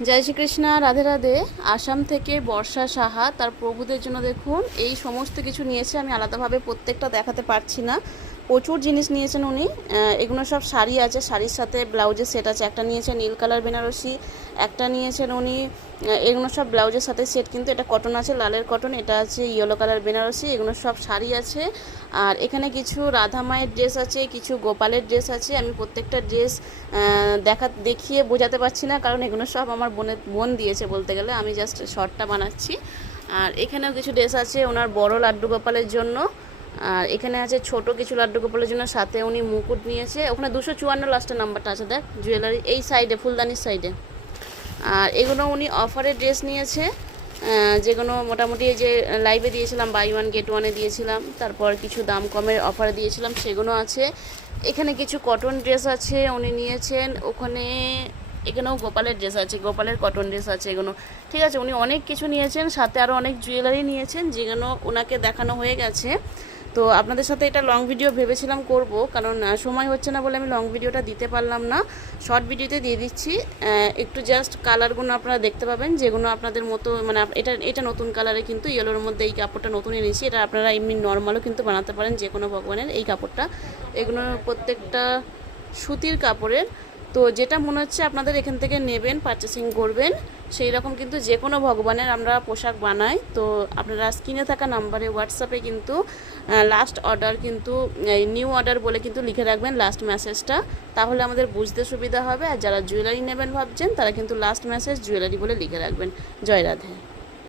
জয় শ্রীকৃষ্ণ, রাধে রাধে। আসাম থেকে বর্ষা সাহা তার প্রভুদের জন্য দেখুন এই সমস্ত কিছু নিয়েছে। আমি আলাদাভাবে প্রত্যেকটা দেখাতে পারছি না, প্রচুর জিনিস নিয়েছেন উনি। এগুলো সব শাড়ি আছে, শাড়ির সাথে ব্লাউজের সেট আছে। একটা নিয়েছেন নীল কালার বেনারসি, একটা নিয়েছেন উনি, এগুলো সব ব্লাউজের সাথে সেট, কিন্তু এটা কটন আছে, লালের কটন। এটা আছে ইয়েলো কালার বেনারসি। এগুলো সব শাড়ি আছে। আর এখানে কিছু রাধা মায়ের ড্রেস আছে, কিছু গোপালের ড্রেস আছে। আমি প্রত্যেকটা ড্রেস দেখিয়ে বোঝাতে পারছি না, কারণ এগুলো সব আমার বোন দিয়েছে বলতে গেলে। আমি জাস্ট শর্টটা বানাচ্ছি। আর এখানেও কিছু ড্রেস আছে ওনার বড় লাড্ডু গোপালের জন্য। আর এখানে আছে ছোট কিছু লাড্ডু গোপালের জন্য, সাথে উনি মুকুট নিয়েছে। ওখানে 254 লাস্টের নাম্বারটা আছে, দেখ জুয়েলারি এই সাইডে, ফুলদানির সাইডে। আর এগুলো উনি অফারের ড্রেস নিয়েছে, যেগুলো মোটামুটি যে লাইভে দিয়েছিলাম, বাই ওয়ান গেট ওয়ানে দিয়েছিলাম, তারপর কিছু দাম কমের অফারে দিয়েছিলাম, সেগুলো আছে। এখানে কিছু কটন ড্রেস আছে উনি নিয়েছেন। ওখানে এখানেও গোপালের ড্রেস আছে, গোপালের কটন ড্রেস আছে এগুলো। ঠিক আছে, উনি অনেক কিছু নিয়েছেন, সাথে আরও অনেক জুয়েলারি নিয়েছেন, যেগুলো ওনাকে দেখানো হয়ে গেছে। তো আপনাদের সাথে এটা লং ভিডিও ভেবেছিলাম করব, কারণ সময় হচ্ছে না বলে আমি লং ভিডিওটা দিতে পারলাম না। শর্ট ভিডিওতে দিয়ে দিচ্ছি। একটু জাস্ট কালারগুলো আপনারা দেখতে পাবেন, যেগুলো আপনাদের মতো, মানে এটা নতুন কালারে, কিন্তু ইয়েলোর মধ্যে এই কাপড়টা নতুন এনেছি। এটা আপনারা এমনি নর্মালও কিন্তু বানাতে পারেন, যে কোনো ভগবানের এই কাপড়টা। এগুলো প্রত্যেকটা সুতির কাপড়ের। তো যেটা মনে হচ্ছে আপনাদের এখান থেকে নেবেন, পারচেসিং করবেন, সেই রকম কিন্তু যে কোনো ভগবানের আমরা পোশাক বানাই। তো আপনারা স্ক্রিনে থাকা নাম্বারে হোয়াটসঅ্যাপে কিন্তু লাস্ট অর্ডার, কিন্তু নিউ অর্ডার বলে কিন্তু লিখে রাখবেন লাস্ট মেসেজটা, তাহলে আমাদের বুঝতে সুবিধা হবে। আর যারা জুয়েলারি নেবেন ভাবছেন, তারা কিন্তু লাস্ট মেসেজ জুয়েলারি বলে লিখে রাখবেন। জয় রাধে।